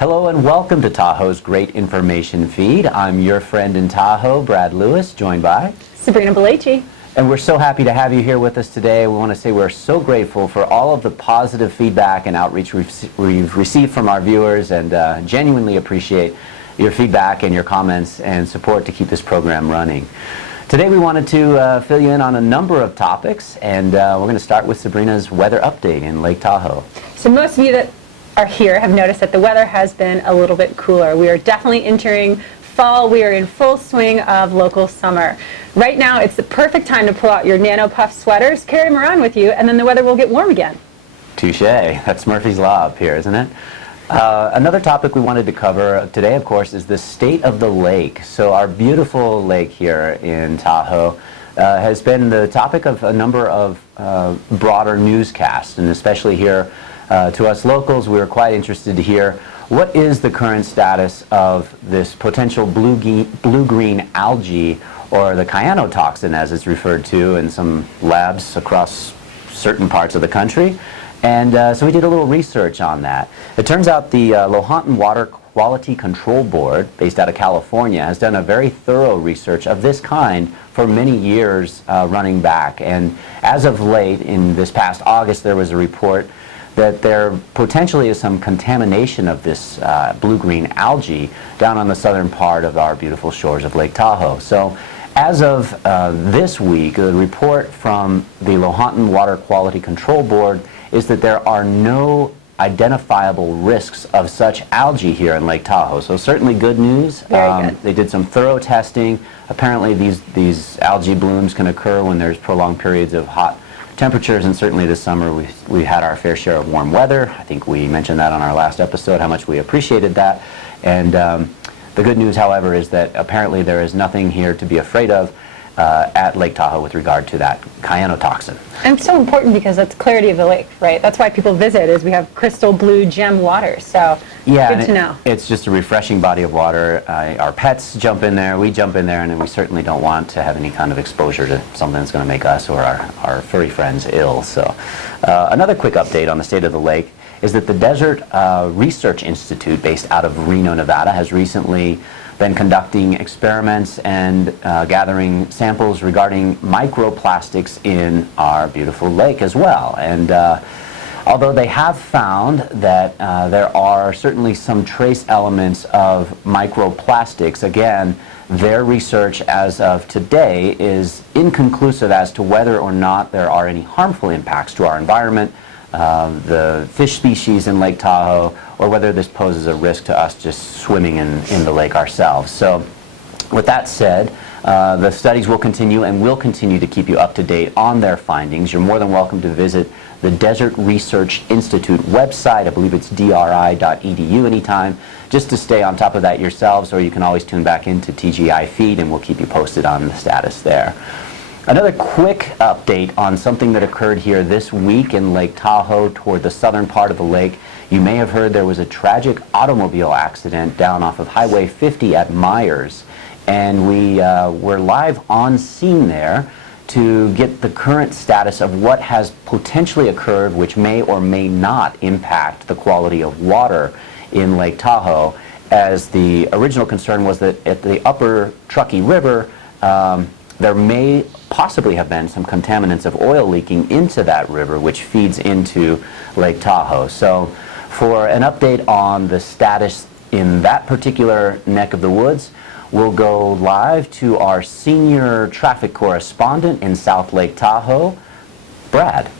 Hello and welcome to Tahoe's Great Information Feed. I'm your friend in Tahoe, Brad Lewis, joined by Sabrina Belleci. And we're so happy to have you here with us today. We want to say we're so grateful for all of the positive feedback and outreach we've received from our viewers, and genuinely appreciate your feedback and your comments and support to keep this program running. Today we wanted to fill you in on a number of topics, and we're going to start with Sabrina's weather update in Lake Tahoe. So most of you that are here have noticed that the weather has been a little bit cooler. We are definitely entering fall. We are in full swing of local summer. Right now it's the perfect time to pull out your nano puff sweaters, carry them around with you, and then the weather will get warm again. Touche. That's Murphy's Law up here, isn't it? Another topic we wanted to cover today, of course, is the state of the lake. So our beautiful lake here in Tahoe has been the topic of a number of broader newscasts, and especially here to us locals, we were quite interested to hear what is the current status of this potential blue-green algae, or the cyanotoxin as it's referred to in some labs across certain parts of the country. And so we did a little research on that. It turns out the Lahontan Water Quality Control Board, based out of California, has done a very thorough research of this kind for many years running back. And as of late, in this past August, there was a report that there potentially is some contamination of this blue-green algae down on the southern part of our beautiful shores of Lake Tahoe. So as of this week, the report from the Lahontan Water Quality Control Board is that there are no identifiable risks of such algae here in Lake Tahoe. So certainly good news. Very good. They did some thorough testing. Apparently these algae blooms can occur when there's prolonged periods of hot temperatures, and certainly this summer we had our fair share of warm weather. I think we mentioned that on our last episode, how much we appreciated that. And the good news, however, is that apparently there is nothing here to be afraid of at Lake Tahoe with regard to that cyanotoxin. And it's so important because that's clarity of the lake, right? That's why people visit, is we have crystal blue gem water. So yeah, good to know. It's just a refreshing body of water. Our pets jump in there, we jump in there, and we certainly don't want to have any kind of exposure to something that's going to make us or our furry friends ill. So another quick update on the state of the lake is that the Desert Research Institute, based out of Reno, Nevada, has recently been conducting experiments and gathering samples regarding microplastics in our beautiful lake as well. And although they have found that there are certainly some trace elements of microplastics, again, their research as of today is inconclusive as to whether or not there are any harmful impacts to our environment, the fish species in Lake Tahoe, or whether this poses a risk to us just swimming in the lake ourselves. So with that said, the studies will continue, and will continue to keep you up to date on their findings. You're more than welcome to visit the Desert Research Institute website. I believe it's dri.edu anytime, just to stay on top of that yourselves, or you can always tune back into TGI feed and we'll keep you posted on the status there. Another quick update on something that occurred here this week in Lake Tahoe toward the southern part of the lake. You may have heard there was a tragic automobile accident down off of Highway 50 at Myers, and we were live on scene there to get the current status of what has potentially occurred, which may or may not impact the quality of water in Lake Tahoe, as the original concern was that at the upper Truckee River there may possibly have been some contaminants of oil leaking into that river, which feeds into Lake Tahoe. So for an update on the status in that particular neck of the woods, we'll go live to our senior traffic correspondent in South Lake Tahoe, Brad.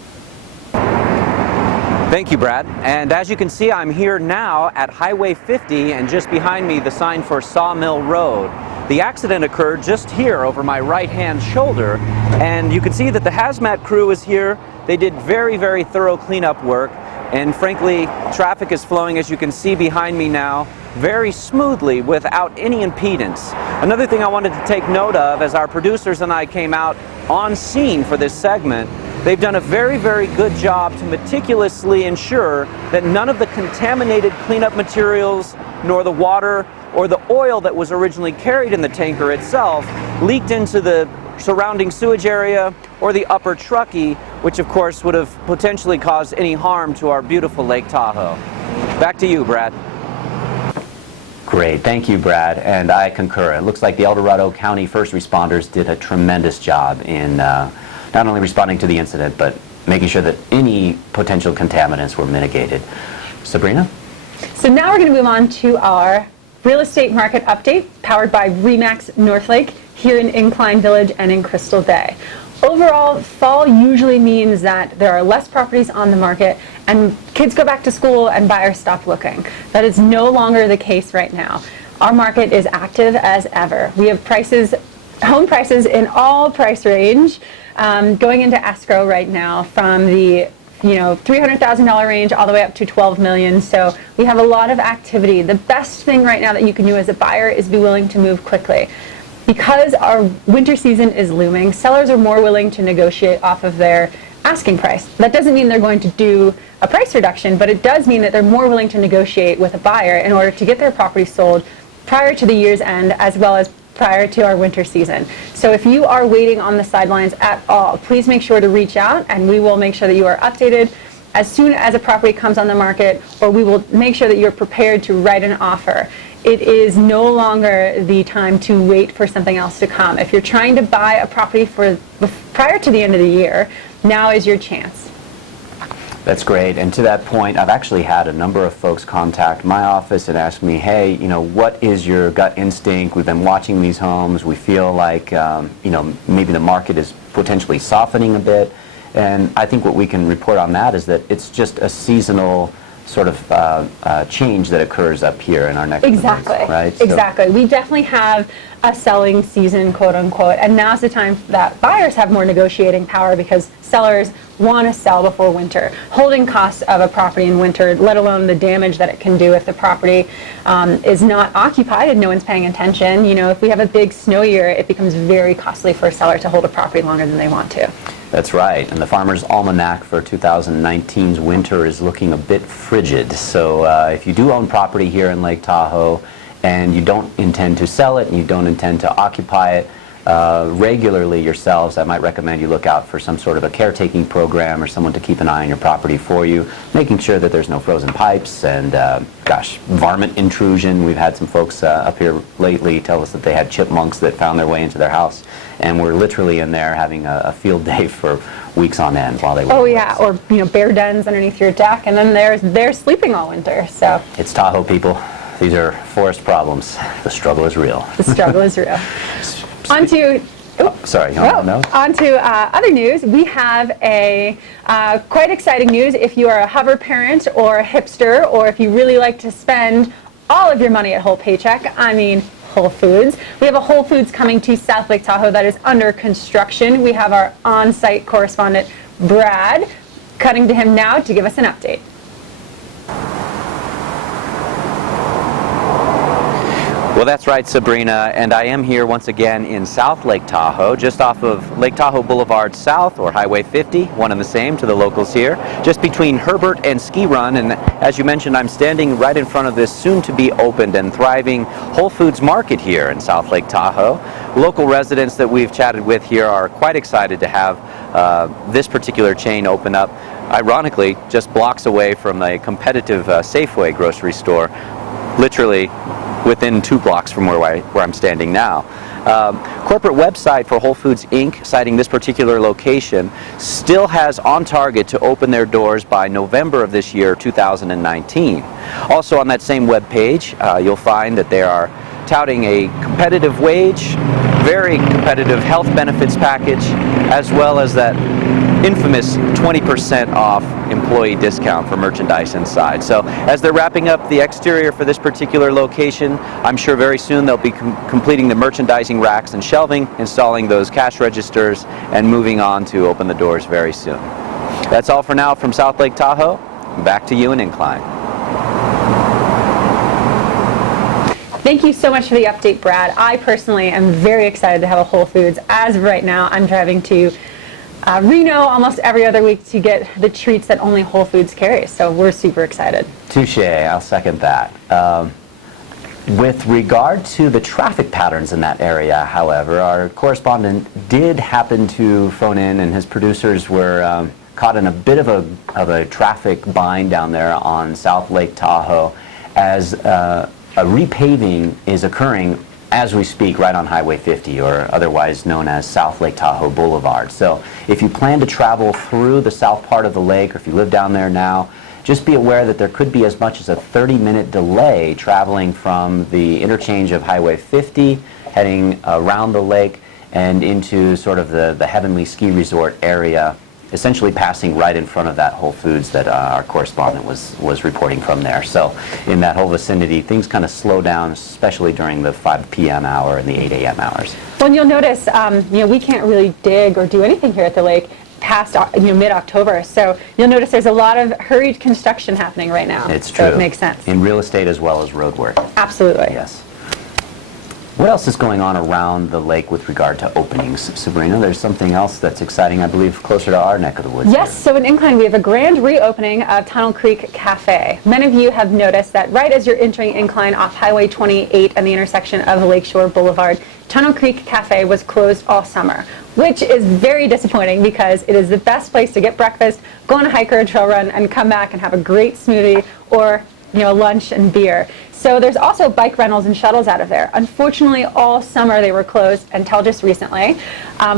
Thank you, Brad. And as you can see, I'm here now at Highway 50, and just behind me the sign for Sawmill Road. The accident occurred just here over my right-hand shoulder, and you can see that the hazmat crew is here. They did very, very thorough cleanup work, and frankly, traffic is flowing, as you can see behind me now, very smoothly without any impedance. Another thing I wanted to take note of, as our producers and I came out on scene for this segment, they've done a very, very good job to meticulously ensure that none of the contaminated cleanup materials, nor the water or the oil that was originally carried in the tanker itself leaked into the surrounding sewage area or the upper Truckee, which of course would have potentially caused any harm to our beautiful Lake Tahoe. Back to you, Brad. Great, thank you, Brad, and I concur. It looks like the El Dorado County first responders did a tremendous job in not only responding to the incident, but making sure that any potential contaminants were mitigated. Sabrina? So now we're going to move on to our real estate market update, powered by RE/MAX Northlake here in Incline Village and in Crystal Bay. Overall, fall usually means that there are less properties on the market and kids go back to school and buyers stop looking. That is no longer the case right now. Our market is active as ever. We have prices, home prices in all price range going into escrow right now from the $300,000 range all the way up to $12 million. So we have a lot of activity. The best thing right now that you can do as a buyer is be willing to move quickly. Because our winter season is looming, sellers are more willing to negotiate off of their asking price. That doesn't mean they're going to do a price reduction, but it does mean that they're more willing to negotiate with a buyer in order to get their property sold prior to the year's end as well as prior to our winter season. So if you are waiting on the sidelines at all, please make sure to reach out and we will make sure that you are updated as soon as a property comes on the market, or we will make sure that you're prepared to write an offer. It is no longer the time to wait for something else to come. If you're trying to buy a property prior to the end of the year, now is your chance. That's great. And to that point, I've actually had a number of folks contact my office and ask me, hey, what is your gut instinct? We've been watching these homes. We feel like, maybe the market is potentially softening a bit. And I think what we can report on that is that it's just a seasonal sort of change that occurs up here in our neck of the woods, right? Exactly. We definitely have a selling season, quote unquote, and now's the time that buyers have more negotiating power because sellers want to sell before winter. Holding costs of a property in winter, let alone the damage that it can do if the property is not occupied and no one's paying attention. If we have a big snow year, it becomes very costly for a seller to hold a property longer than they want to. That's right, and the Farmer's Almanac for 2019's winter is looking a bit frigid. So if you do own property here in Lake Tahoe and you don't intend to sell it and you don't intend to occupy it regularly yourselves, I might recommend you look out for some sort of a caretaking program or someone to keep an eye on your property for you, making sure that there's no frozen pipes and, varmint intrusion. We've had some folks up here lately tell us that they had chipmunks that found their way into their house, and we're literally in there having a field day for weeks on end while they were. Oh yeah, or bear dens underneath your deck, and then they're sleeping all winter. So it's Tahoe, people. These are forest problems. The struggle is real. The struggle is real. On to other news. We have a quite exciting news if you are a hover parent or a hipster, or if you really like to spend all of your money at Whole Paycheck. I mean Whole Foods. We have a Whole Foods coming to South Lake Tahoe that is under construction. We have our on-site correspondent Brad cutting to him now to give us an update. Well, that's right, Sabrina, and I am here once again in South Lake Tahoe, just off of Lake Tahoe Boulevard South, or Highway 50, one and the same to the locals here, just between Herbert and Ski Run. And as you mentioned, I'm standing right in front of this soon-to-be opened and thriving Whole Foods market here in South Lake Tahoe. Local residents that we've chatted with here are quite excited to have this particular chain open up, ironically, just blocks away from a competitive Safeway grocery store, literally within 2 blocks from where I'm standing now. Corporate website for Whole Foods Inc., citing this particular location, still has on target to open their doors by November of this year, 2019. Also on that same web page, you'll find that they are touting a competitive wage, very competitive health benefits package, as well as that infamous 20% off employee discount for merchandise inside. So as they're wrapping up the exterior for this particular location, I'm sure very soon they'll be completing the merchandising racks and shelving, installing those cash registers, and moving on to open the doors very soon. That's all for now from South Lake Tahoe. Back to you in Incline. Thank you so much for the update, Brad. I personally am very excited to have a Whole Foods. As of right now, I'm driving to Reno almost every other week to get the treats that only Whole Foods carries, so we're super excited. Touche, I'll second that. With regard to the traffic patterns in that area, however, our correspondent did happen to phone in, and his producers were caught in a bit of a traffic bind down there on South Lake Tahoe as repaving is occurring as we speak right on Highway 50, or otherwise known as South Lake Tahoe Boulevard. So if you plan to travel through the south part of the lake, or if you live down there now, just be aware that there could be as much as a 30-minute delay traveling from the interchange of Highway 50, heading around the lake and into sort of the Heavenly Ski Resort area, essentially passing right in front of that Whole Foods that our correspondent was reporting from there. So in that whole vicinity, things kind of slow down, especially during the 5 p.m. hour and the 8 a.m. hours. Well, and you'll notice, we can't really dig or do anything here at the lake past mid-October, so you'll notice there's a lot of hurried construction happening right now. It's true. So it makes sense. In real estate as well as road work. Absolutely. Yes. What else is going on around the lake with regard to openings, Sabrina? There's something else that's exciting, I believe, closer to our neck of the woods. Yes, here. so in Incline we have a grand reopening of Tunnel Creek Cafe. Many of you have noticed that right as you're entering Incline off Highway 28 and the intersection of Lakeshore Boulevard, Tunnel Creek Cafe was closed all summer, which is very disappointing because it is the best place to get breakfast, go on a hike or a trail run, and come back and have a great smoothie or lunch and beer. So there's also bike rentals and shuttles out of there. Unfortunately, all summer they were closed until just recently.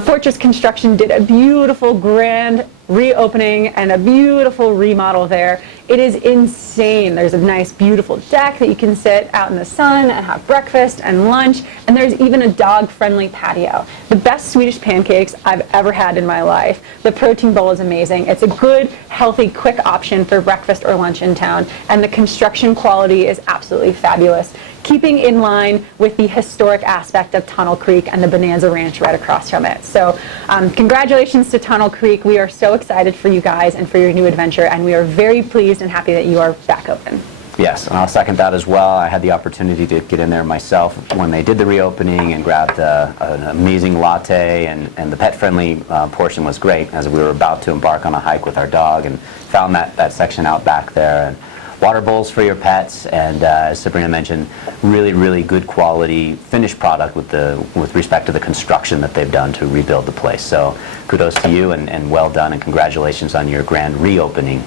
Fortress Construction did a beautiful grand reopening and a beautiful remodel there. It is insane. There's a nice, beautiful deck that you can sit out in the sun and have breakfast and lunch, and there's even a dog-friendly patio. The best Swedish pancakes I've ever had in my life. The protein bowl is amazing. It's a good, healthy, quick option for breakfast or lunch in town, and the construction quality is absolutely fabulous, keeping in line with the historic aspect of Tunnel Creek and the Bonanza Ranch right across from it. So congratulations to Tunnel Creek. We are so excited for you guys and for your new adventure, and we are very pleased and happy that you are back open. Yes, and I'll second that as well. I had the opportunity to get in there myself when they did the reopening and grabbed an amazing latte, and the pet-friendly portion was great as we were about to embark on a hike with our dog, and found that section out back there. And water bowls for your pets, and as Sabrina mentioned, really, really good quality finished product with respect to the construction that they've done to rebuild the place. So kudos to you, and well done, and congratulations on your grand reopening.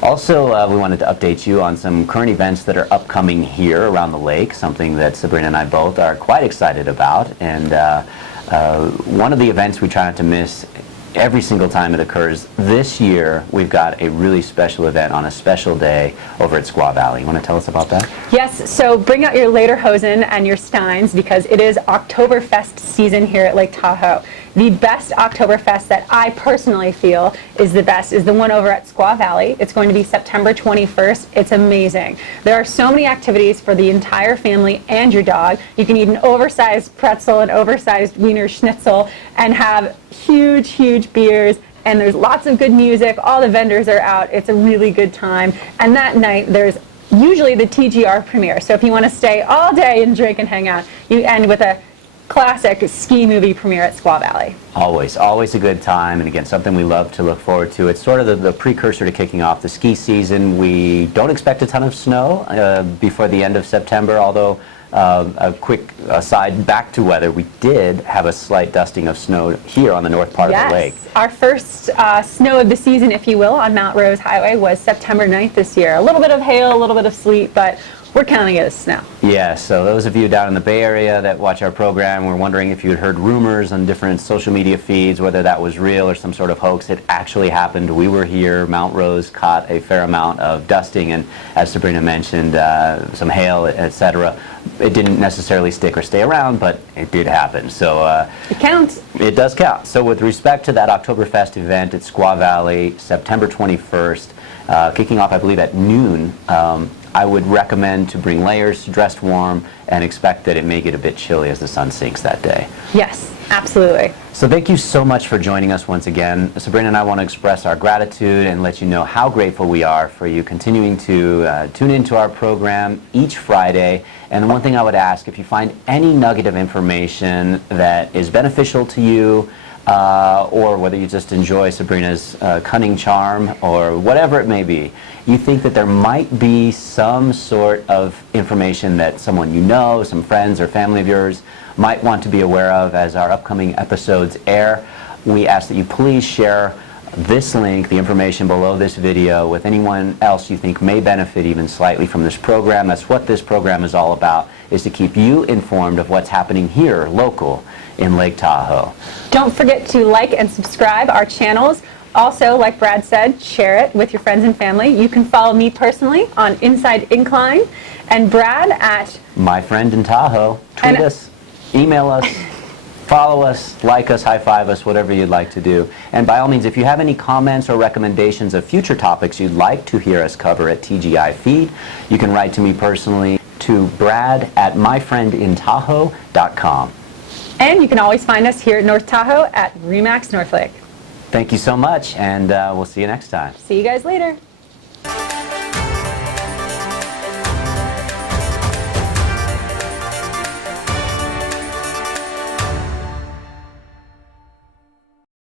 Also, we wanted to update you on some current events that are upcoming here around the lake, something that Sabrina and I both are quite excited about. And one of the events we try not to miss every single time it occurs. This year, we've got a really special event on a special day over at Squaw Valley. You want to tell us about that? Yes, so bring out your lederhosen and your steins because it is Oktoberfest season here at Lake Tahoe. The best Oktoberfest that I personally feel is the best is the one over at Squaw Valley. It's going to be September 21st. It's amazing. There are so many activities for the entire family and your dog. You can eat an oversized pretzel, an oversized Wiener Schnitzel, and have huge, huge beers. And there's lots of good music. All the vendors are out. It's a really good time. And that night, there's usually the TGR premiere. So if you want to stay all day and drink and hang out, you end with a classic ski movie premiere at Squaw Valley. Always a good time, and again, something we love to look forward to. It's sort of the precursor to kicking off the ski season. We don't expect a ton of snow before the end of September, although a quick aside back to weather, we did have a slight dusting of snow here on the north part of the lake. Our first snow of the season, if you will, on Mount Rose Highway was September 9th this year. A little bit of hail, a little bit of sleet, but we're counting it as snow. Yeah, so those of you down in the Bay Area that watch our program were wondering if you had heard rumors on different social media feeds, whether that was real or some sort of hoax. It actually happened. We were here. Mount Rose caught a fair amount of dusting, and as Sabrina mentioned, some hail, etc. It didn't necessarily stick or stay around, but it did happen. So it counts. It does count. So with respect to that Oktoberfest event at Squaw Valley, September 21st, kicking off, I believe, at noon, I would recommend to bring layers, dress warm, and expect that it may get a bit chilly as the sun sinks that day. Yes, absolutely. So thank you so much for joining us once again. Sabrina and I want to express our gratitude and let you know how grateful we are for you continuing to tune into our program each Friday. And the one thing I would ask, if you find any nugget of information that is beneficial to you, or whether you just enjoy Sabrina's cunning charm or whatever it may be, you think that there might be some sort of information that someone you know, some friends or family of yours might want to be aware of as our upcoming episodes air, we ask that you please share this link, the information below this video, with anyone else you think may benefit even slightly from this program. That's what this program is all about, is to keep you informed of what's happening here, local, in Lake Tahoe. Don't forget to like and subscribe our channels. Also, like Brad said, share it with your friends and family. You can follow me personally on Inside Incline, and Brad at My Friend in Tahoe. Tweet us, email us, follow us, like us, high five us, whatever you'd like to do. And by all means, if you have any comments or recommendations of future topics you'd like to hear us cover at TGI Feed, you can write to me personally to Brad at myfriendintahoe.com. And you can always find us here at North Tahoe at RE/MAX Northlake. Thank you so much, and we'll see you next time. See you guys later.